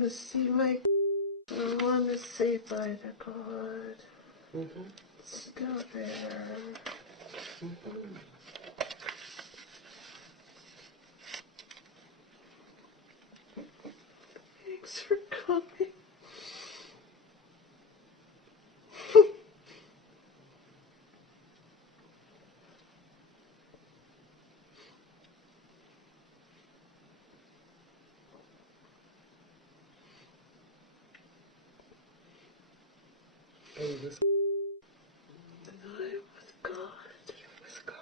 want to see my... I want to say bye to God. Mm-hmm. It's still there. Mm-hmm. Thanks for coming. Are you with I'm with God. You're with God.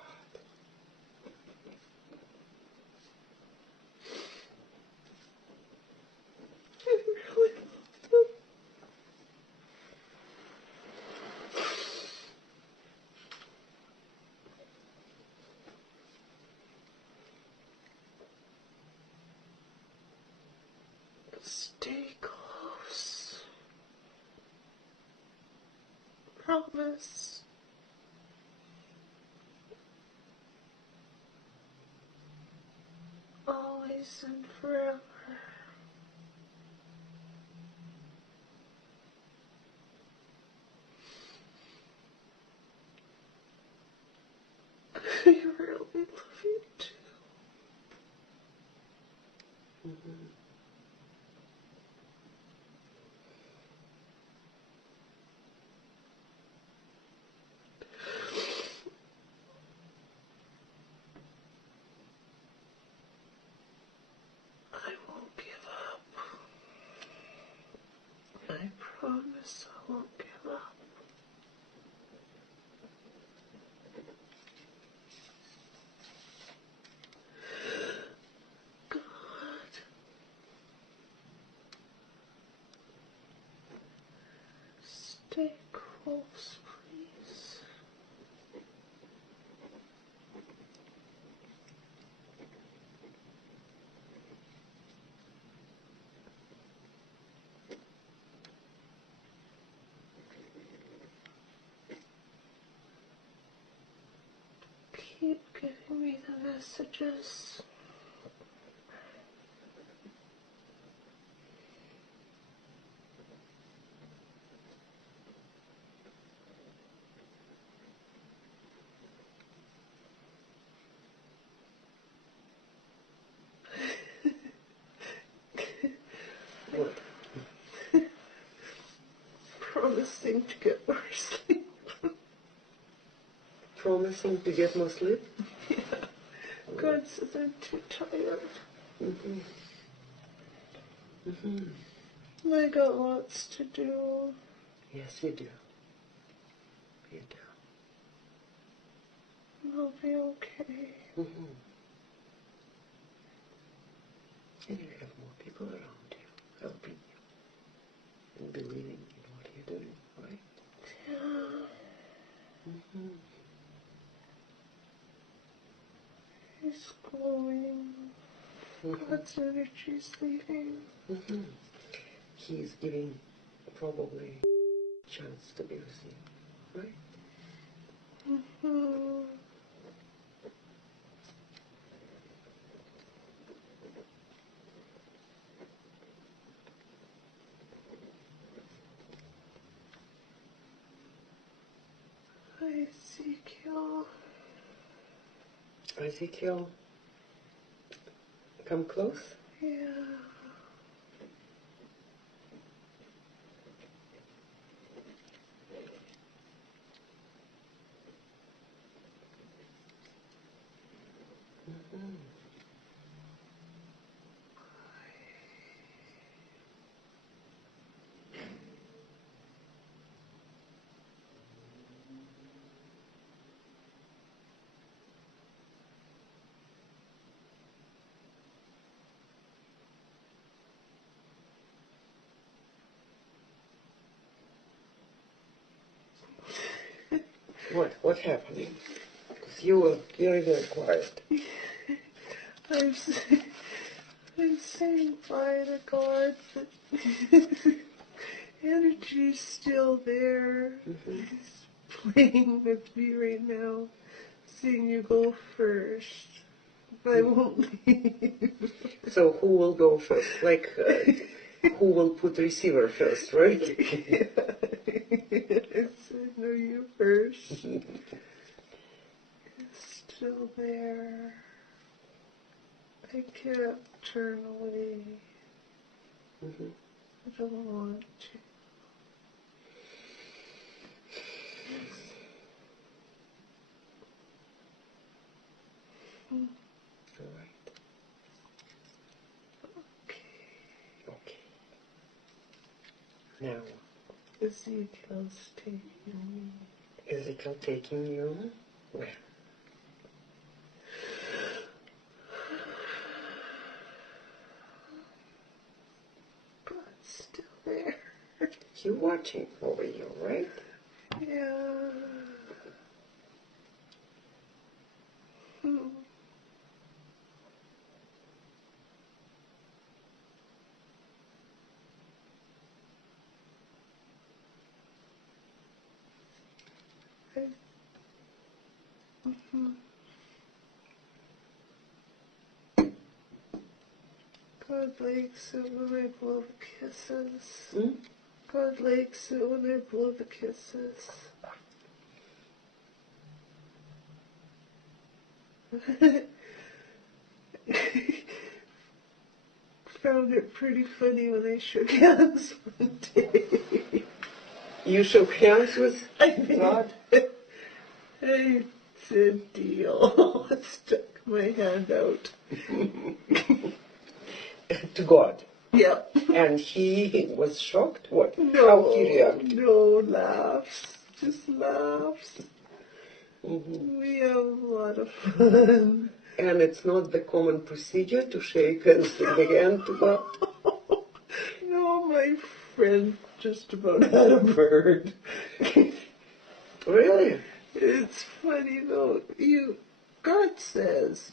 I really love him. Stay close. Promise. Always and forever. I really love you too. Mm-hmm. I won't give up. I promise I won't give up. God. Stay close, please. Keep giving me the messages. What? Promising to get more sleep. Promising to get more sleep? Yeah. God says I'm too tired. Mm-hmm. Mm-hmm. I got lots to do. Yes, you do. You do. I'll be okay. Mm-hmm. And you have more people around you, helping you, and believing in what you're doing, right? Yeah. Mm-hmm. He's glowing. Mm-hmm. God's energy's leaving. Mm-hmm. He's giving probably a chance to be with you, right? Mm-hmm. Ezekiel. Ezekiel, come close. Yeah. Mm-hmm. What's happening? Because you were very, very quiet. I'm saying bye to God, but energy's still there. Mm-hmm. He's playing with me right now, saying you go first. I won't leave. So who will go first? Like, who will put receiver first, right? I said, no, you first. It's still there. I can't turn away. Mm-hmm. I don't want to. All right. Okay. Now, Ezekiel's taking me. Ezekiel taking you where? God's still there. He's watching over you, right? Yeah. God likes it when I blow the kisses. Hmm? God likes it when I blow the kisses. Found it pretty funny when I shook hands one day. You shook hands with I mean, God? I said deal. Stuck my hand out. To God. Yeah. And he was shocked? What? No, How he reacted? no laughs. Just laughs. Mm-hmm. We have a lot of fun. And it's not the common procedure to shake hands with the hand to God? No, my friend just about had a bird. Really? It's funny though. God says,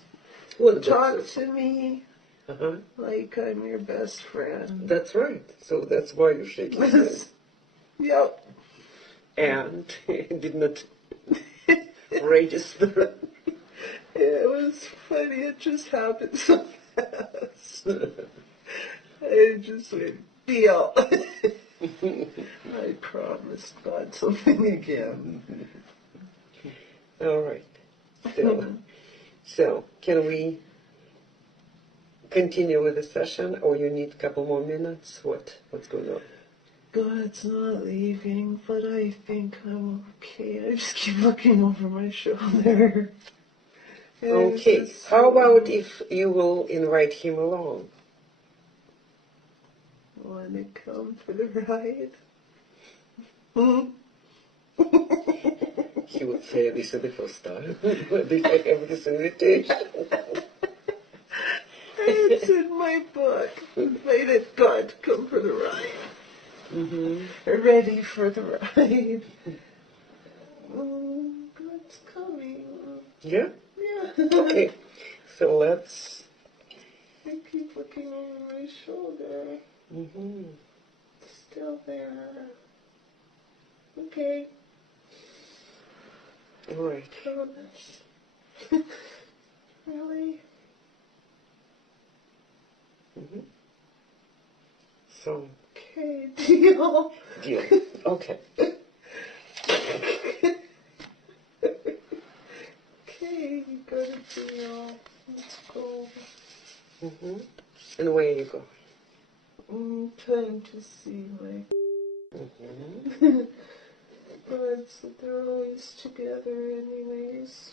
What talk God says? to me Uh-huh. like I'm your best friend. That's right. So that's why you shake his hand. Yep. And it did not register. It was funny. It just happened so fast. I just went, deal. I promised God something again. All right. So can we continue with the session, or you need a couple more minutes? What's going on? God's not leaving, but I think I'm okay. I just keep looking over my shoulder. Okay. How about if you will invite him along? Want to come for the ride? He would say, this is the first time that I have this invitation. It's in my book. Invited God to come for the ride. Mm-hmm. Ready for the ride. God's coming. Yeah? Yeah. Okay. So let's... I keep looking over my shoulder. Mm-hmm. Still there. Okay. All right. Promise. Really? Mm-hmm. So... Okay, deal. Deal. Okay. Okay, you got a deal. Let's go. Mm-hmm. And where you go? Trying to see my Mm-hmm. buds. They're always together anyways.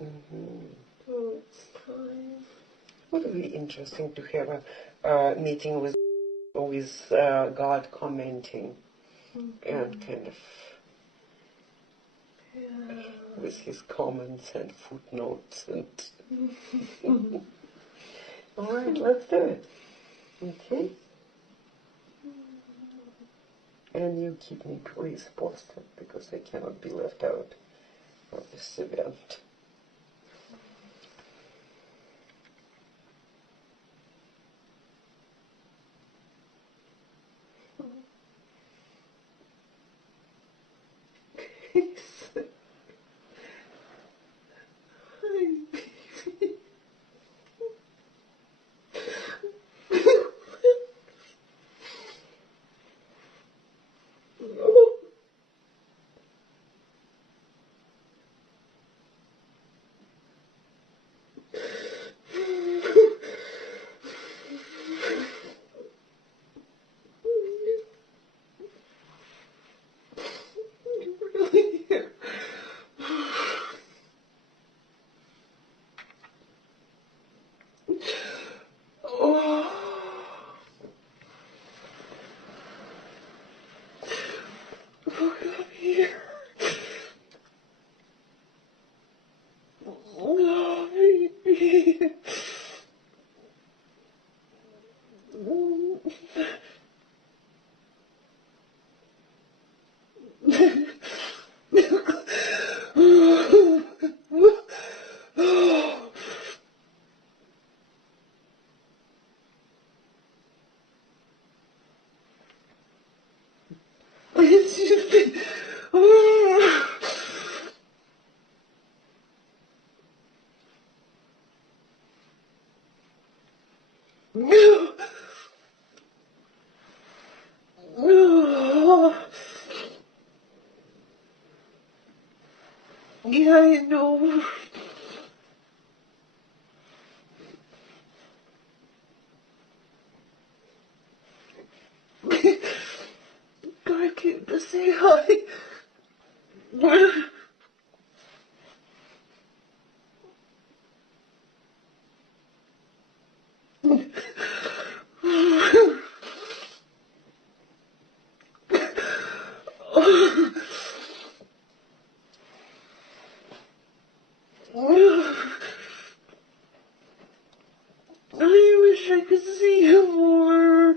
Mm-hmm. So it's time. It would be interesting to have a meeting with God commenting and kind of with his comments and footnotes and all right, let's do it. Okay. And you keep me please posted because I cannot be left out of this event. Hi, baby. Yeah, I know. God came to say hi. I wish I could see him more.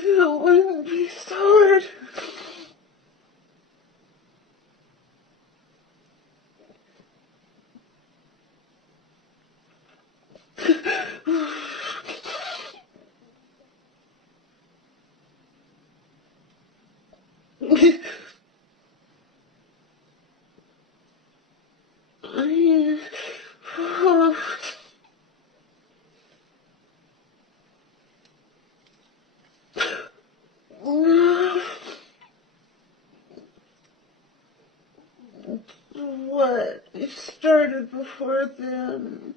It wouldn't be so hard. What? It started before then.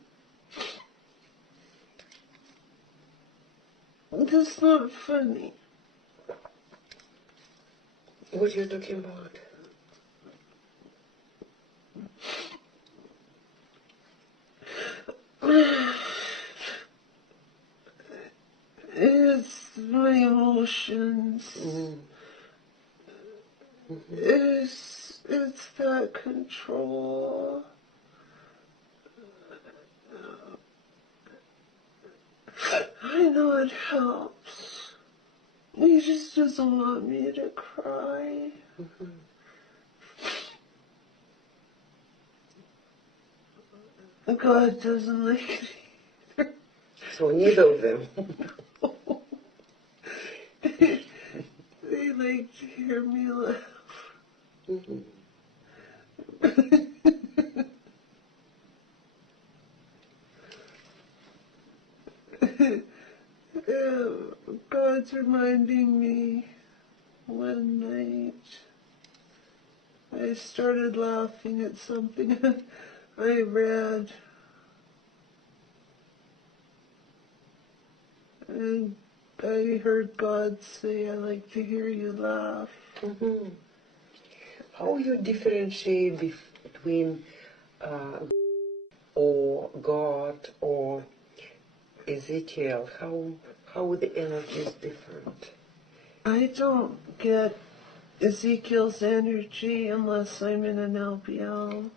That's not funny. What are you talking about? It's my emotions. It's that control. I know it helps. He just doesn't want me to cry. God doesn't like it either. So neither of them. They like to hear me laugh. God's reminding me one night I started laughing at something I read, and I heard God say, I like to hear you laugh. How you differentiate between or God or Ezekiel? How the energy is different? I don't get Ezekiel's energy unless I'm in an LBL.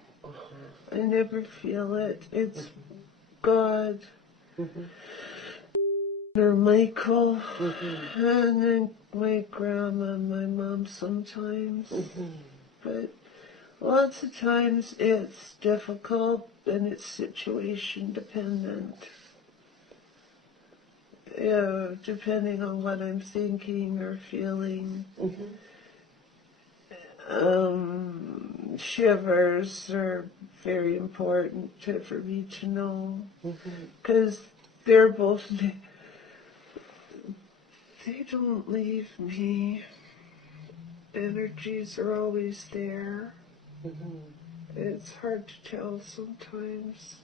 I never feel it. It's God or Michael, and then my grandma and my mom sometimes. But lots of times it's difficult and it's situation dependent. Yeah, depending on what I'm thinking or feeling. Shivers are very important for me to know, because they're both, they don't leave me. Energies are always there. It's hard to tell sometimes.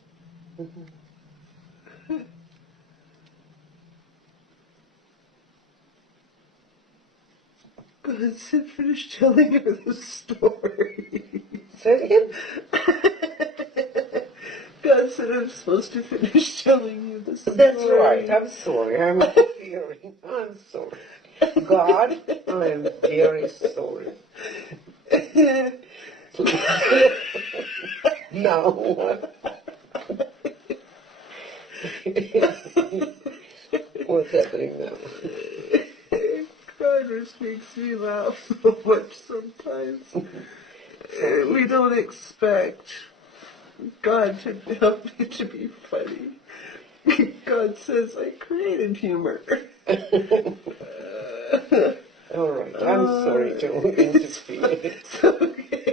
God said, finish telling her the story. Say it again? God said I'm supposed to finish telling you the story. That's right. I'm sorry. I'm hearing. I'm sorry. God, I'm very sorry. No. What's happening now? God just makes me laugh so much sometimes. We don't expect God to help me to be funny. God says I created humor. All right, I'm sorry to interfere. It's okay.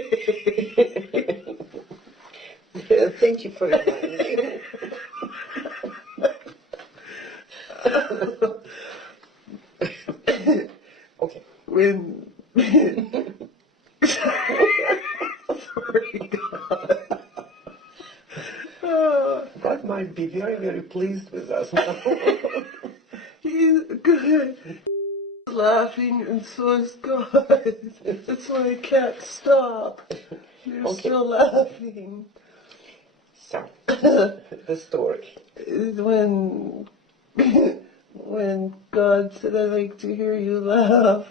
Thank you for reminding. Okay. When sorry, God. God might be very, very pleased with us now. He's good. He's laughing, and so is God. That's why I can't stop. You're still laughing. So, the story. When God said, "I like to hear you laugh,"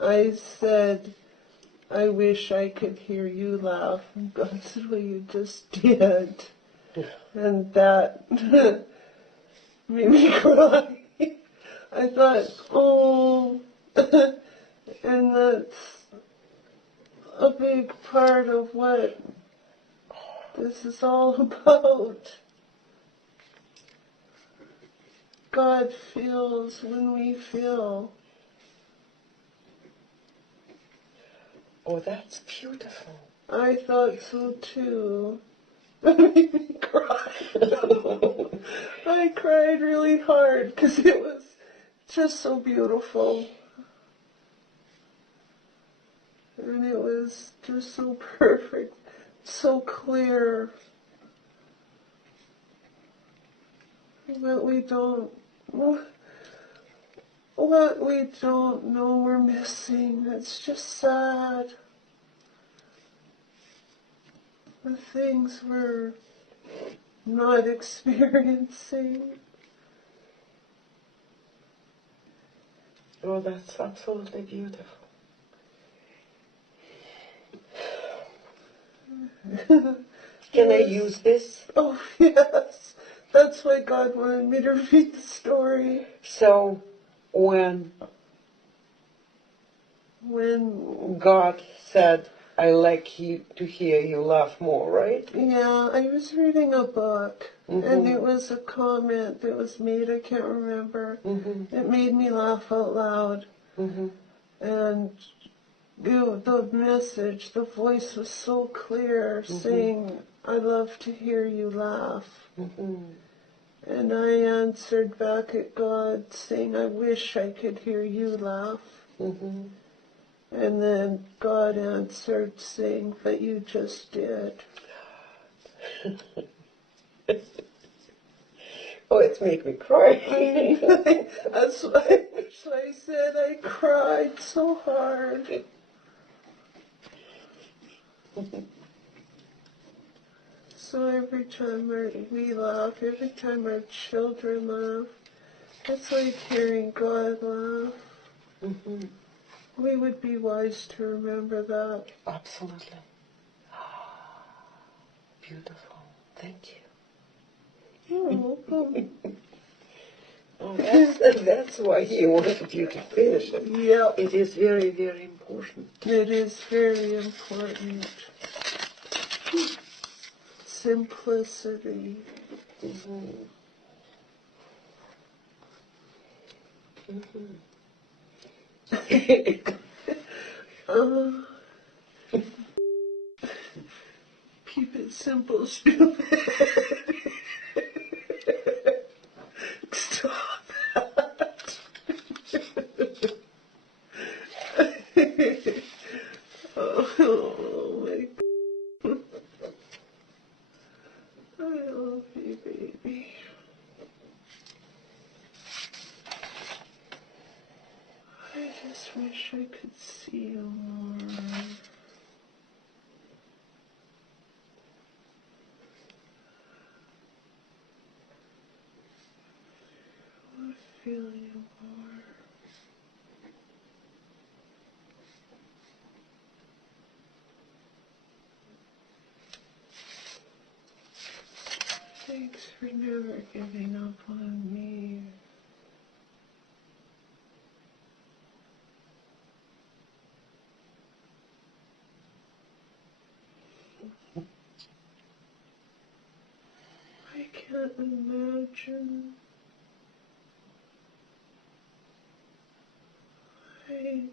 I said, "I wish I could hear you laugh." And God said, "Well, you just did." And that made me cry. I thought, oh, and that's a big part of what this is all about. God feels when we feel. Oh, that's beautiful. I thought so too. That made me cry. I cried really hard because it was just so beautiful. And it was just so perfect, so clear. What we don't know we're missing. It's just sad. The things we're not experiencing. Oh, that's absolutely beautiful. Can I use this? Oh, yes. That's why God wanted me to read the story. So, when God said, "I like you to hear you laugh more," right? Yeah, I was reading a book, and it was a comment that was made, I can't remember. It made me laugh out loud. And the message, the voice was so clear, saying, "I love to hear you laugh." And I answered back at God, saying, "I wish I could hear you laugh." And then God answered, saying, "But you just did." Oh, it's made me cry. That's why I said I cried so hard. So every time we laugh, every time our children laugh, it's like hearing God laugh. We would be wise to remember that. Absolutely. Beautiful. Thank you. You're welcome. Oh, that's why he wanted you to finish it. Yeah. It is very, very important. It is very important. Simplicity. Keep it simple, stupid. Stop that. Oh my God. I love you, baby. I just wish I could see you more. I feel you more. Thanks for never giving up on me. I can't imagine. I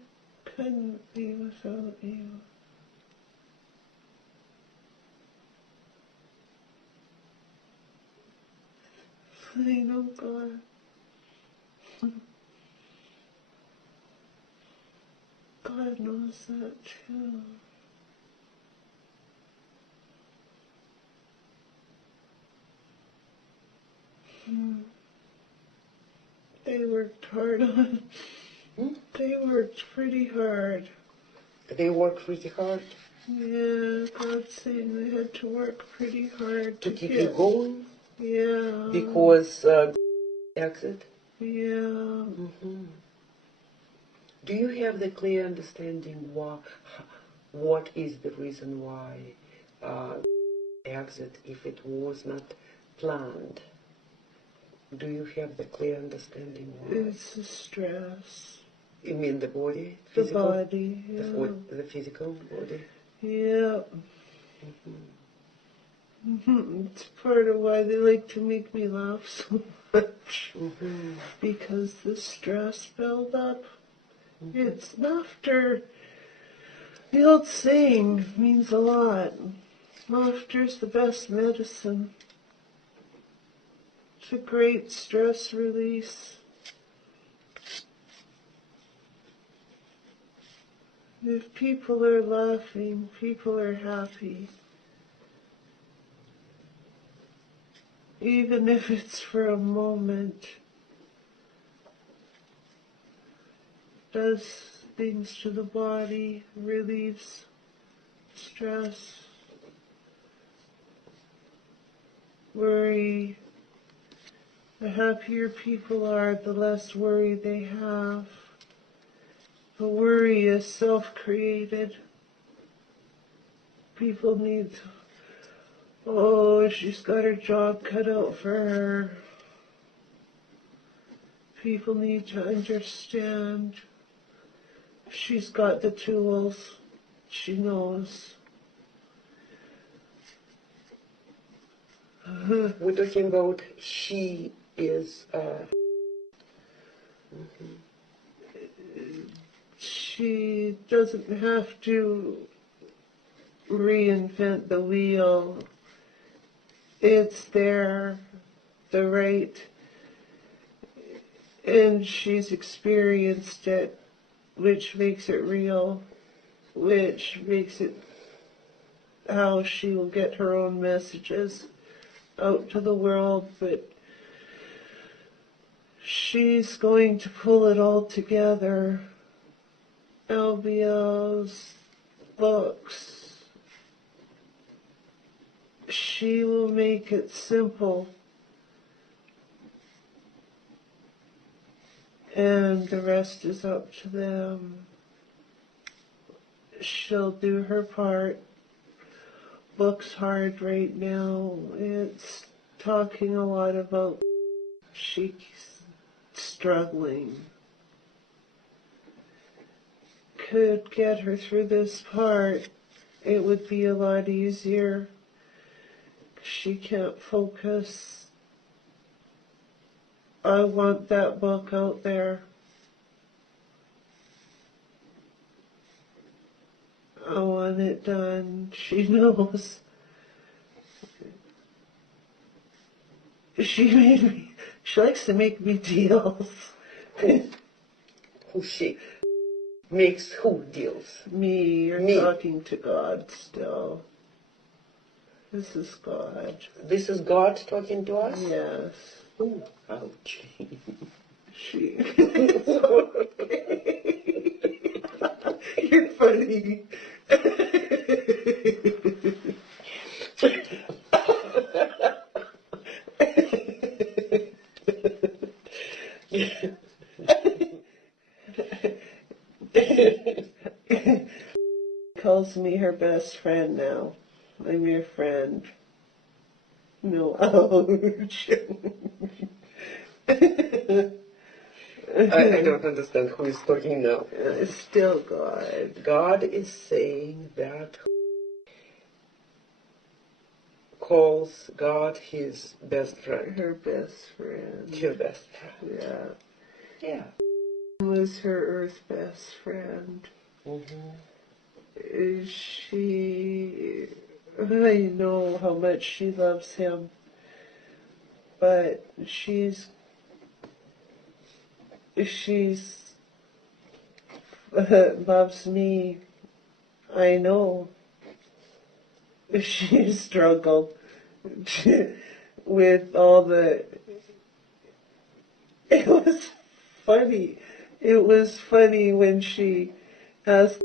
couldn't be without you. I know, God. God knows that too. They worked hard on it. They worked pretty hard. They worked pretty hard Yeah, God's saying they had to work pretty hard to keep you going Yeah. because exit. Yeah. Do you have the clear understanding what is the reason why exit if it was not planned? Do you have the clear understanding why? It's the stress. You mean the body? The Physical? body, yeah. The physical body? Yeah. It's part of why they like to make me laugh so much. Because the stress build up. It's laughter. The old saying means a lot. Laughter's the best medicine. It's a great stress release. If people are laughing, people are happy. Even if it's for a moment. Does things to the body, relieves stress, worry. The happier people are, the less worry they have. The worry is self-created. People need, she's got her job cut out for her. People need to understand she's got the tools. She knows. We're talking about she is... She doesn't have to reinvent the wheel. It's there, the right, and she's experienced it, which makes it real, which makes it how she will get her own messages out to the world, but she's going to pull it all together. LBLs, books. She will make it simple. And the rest is up to them. She'll do her part. Book's hard right now. It's talking a lot about she's struggling. Could get her through this part, it would be a lot easier. She can't focus. I want that book out there. I want it done. She knows. She likes to make me deals. Who she makes who deals? Me, you're Me. talking to God still. This is God. This is God talking to us? Yes. Oh, ouch. It's okay. You're funny. Calls me her best friend now. I'm your friend. No, ouch. I don't understand who is talking now. It's still God. God is saying that calls God his best friend. Her best friend. Your best friend. Yeah. Yeah. Was her earth best friend. Mm-hmm. I know how much she loves him, but she's loves me. I know she struggled with all the. It was funny. It was funny when she asked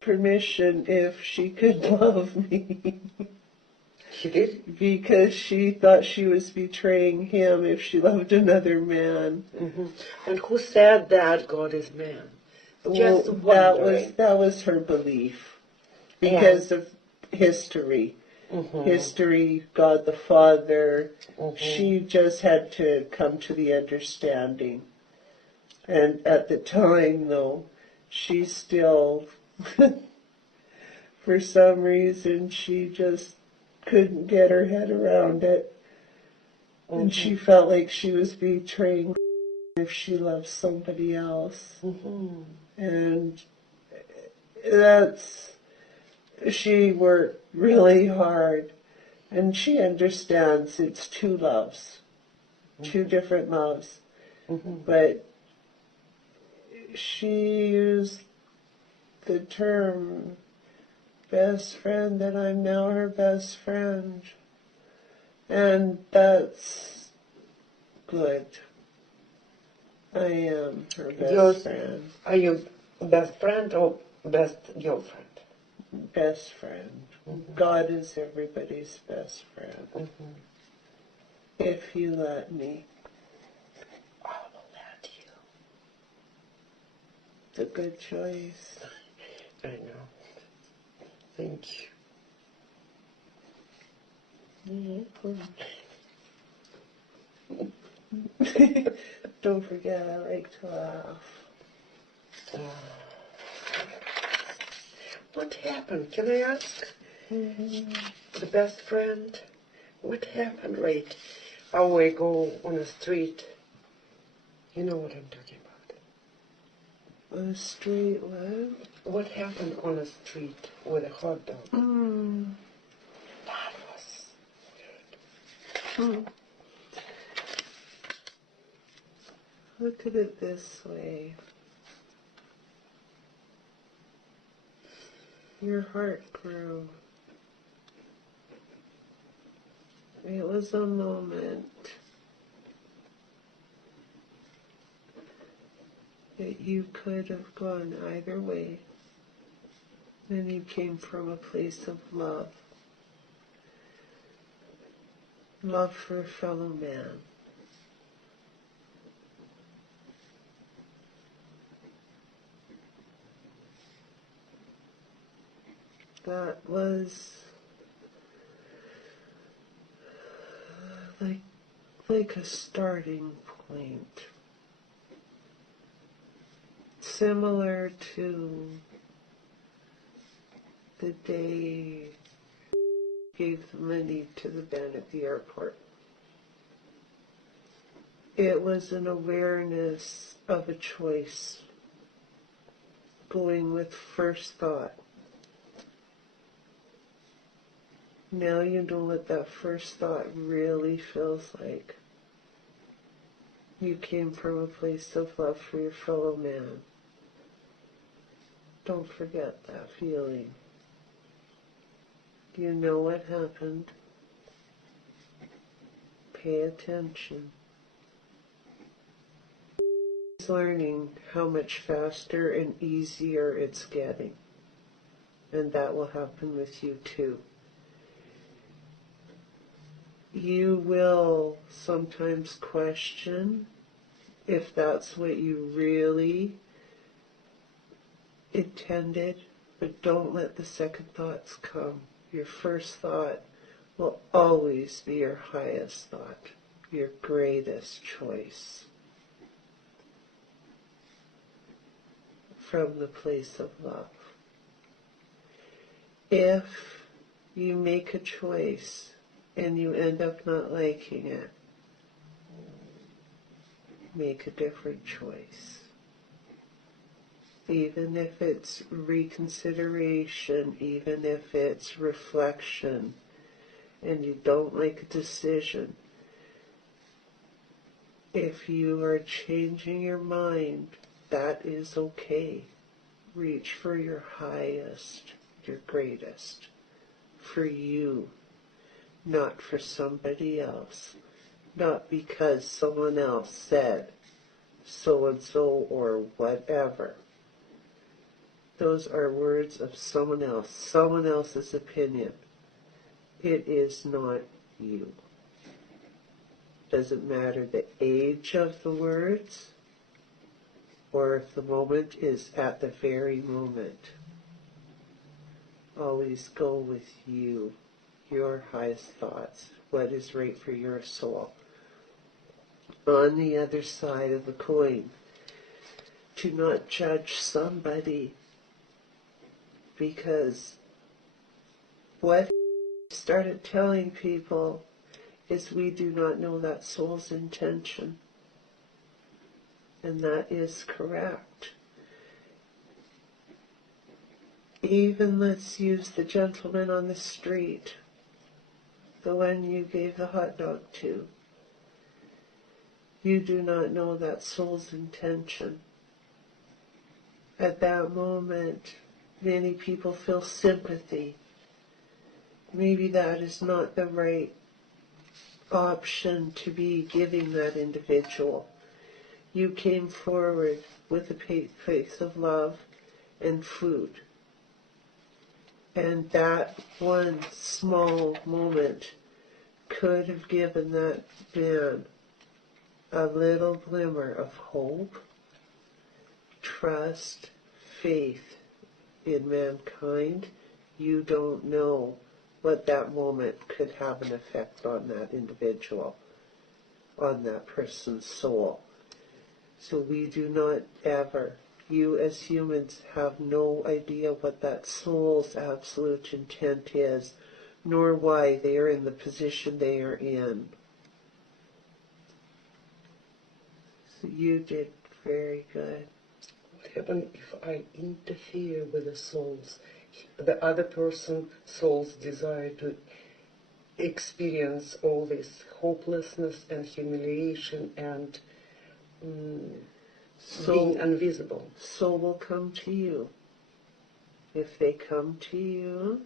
permission if she could love me. She did? Because she thought she was betraying him if she loved another man. Mm-hmm. And who said that God is man? Just wondering. That was her belief. Because of history. Mm-hmm. History, God the Father. Mm-hmm. She just had to come to the understanding. And at the time, though, she still, for some reason, she just couldn't get her head around it. Mm-hmm. And she felt like she was betraying if she loved somebody else. Mm-hmm. And she worked really hard. And she understands it's two loves, two different loves. Mm-hmm. But she used the term best friend, that I'm now her best friend. And that's good. I am her best friend. Are you best friend or best girlfriend? Best friend. Mm-hmm. God is everybody's best friend. Mm-hmm. If you let me. I will let you. It's a good choice. I know. Thank you. Mm-hmm. Don't forget, I like to laugh. What happened? Can I ask? Mm-hmm. The best friend? What happened, right? How I go on the street. You know what I'm talking about. On the street, what? What happened on the street with a hot dog? Mm. That was weird. Look at it this way. Your heart grew. It was a moment that you could have gone either way. And you came from a place of love. Love for a fellow man. That was like a starting point. Similar to the day gave the money to the band at the airport. It was an awareness of a choice, going with first thought. Now you know what that first thought really feels like. You came from a place of love for your fellow man. Don't forget that feeling. You know what happened. Pay attention. He's learning how much faster and easier it's getting. And that will happen with you too. You will sometimes question if that's what you really intended, but don't let the second thoughts come. Your first thought will always be your highest thought, your greatest choice. From the place of love. If you make a choice and you end up not liking it, make a different choice. Even if it's reconsideration, even if it's reflection, and you don't like a decision, if you are changing your mind, that is okay. Reach for your highest, your greatest, for you, not for somebody else, not because someone else said so-and-so or whatever. Those are words of someone else, someone else's opinion. It is not you. Doesn't matter the age of the words, or if the moment is at the very moment. Always go with you, your highest thoughts, what is right for your soul. On the other side of the coin, do not judge somebody, because what he started telling people is we do not know that soul's intention. And that is correct. Even let's use the gentleman on the street, the one you gave the hot dog to. You do not know that soul's intention. At that moment, many people feel sympathy. Maybe that is not the right option to be giving that individual. You came forward with a face of love and food. And that one small moment could have given that man a little glimmer of hope, trust, faith in mankind. You don't know what that moment could have an effect on that individual, on that person's soul. So we do not ever, you as humans have no idea what that soul's absolute intent is, nor why they are in the position they are in. So you did very good. What happens if I interfere with the soul's, the other person's soul's desire to experience all this hopelessness and humiliation and being invisible? Soul will come to you. If they come to you,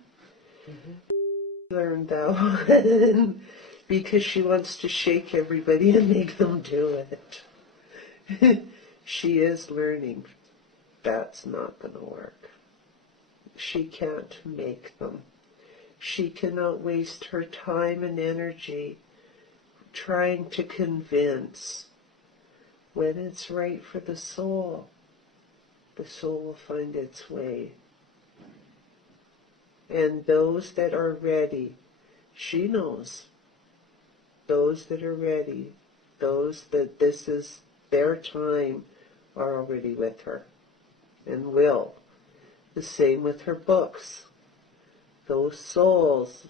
learn that one, because she wants to shake everybody and make them do it. She is learning. That's not going to work. She can't make them. She cannot waste her time and energy trying to convince. When it's right for the soul will find its way. And those that are ready, she knows, those that are ready, those that this is their time, are already with her and will. The same with her books. Those souls.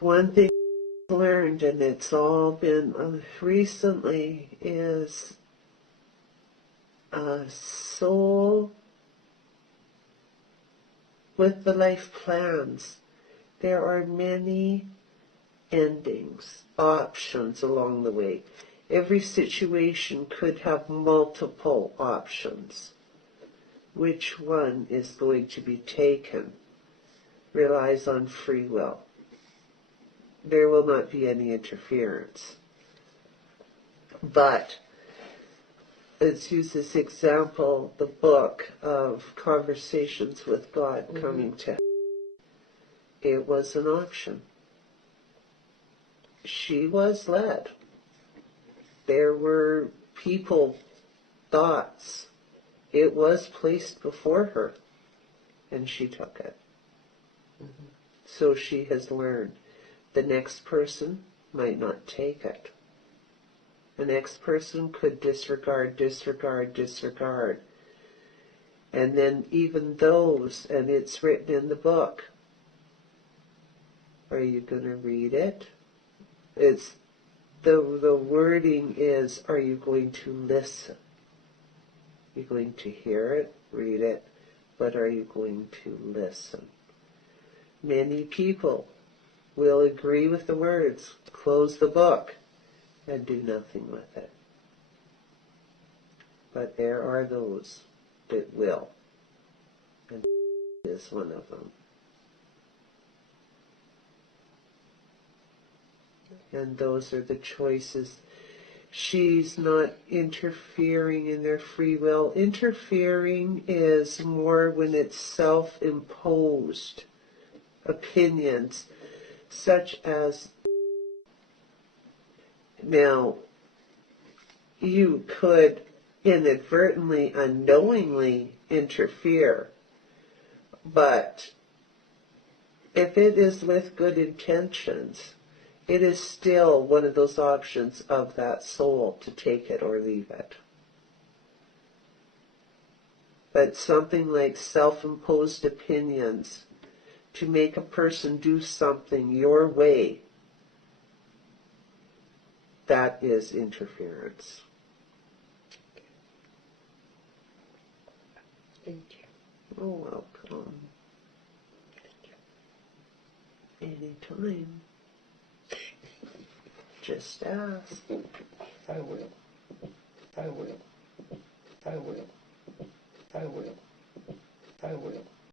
One thing I've learned, and it's all been recently, is a soul with the life plans. There are many endings, options along the way. Every situation could have multiple options. Which one is going to be taken relies on free will. There will not be any interference. But let's use this example, the book of Conversations with God coming to. It was an option. She was led. There were people, thoughts. It was placed before her, and she took it. So she has learned. The next person might not take it. The next person could disregard, disregard, disregard. And then even those, and it's written in the book, are you going to read it? It's the wording is, are you going to listen? You're going to hear it, read it, but are you going to listen? Many people will agree with the words, close the book, and do nothing with it. But there are those that will, and is one of them. And those are the choices. She's not interfering in their free will. Interfering is more when it's self-imposed opinions, such as, now, you could inadvertently, unknowingly interfere, but if it is with good intentions, it is still one of those options of that soul to take it or leave it. But something like self-imposed opinions to make a person do something your way, that is interference. Thank you. Oh, welcome. Anytime. Just ask. I will. I will. I will. I will. I will.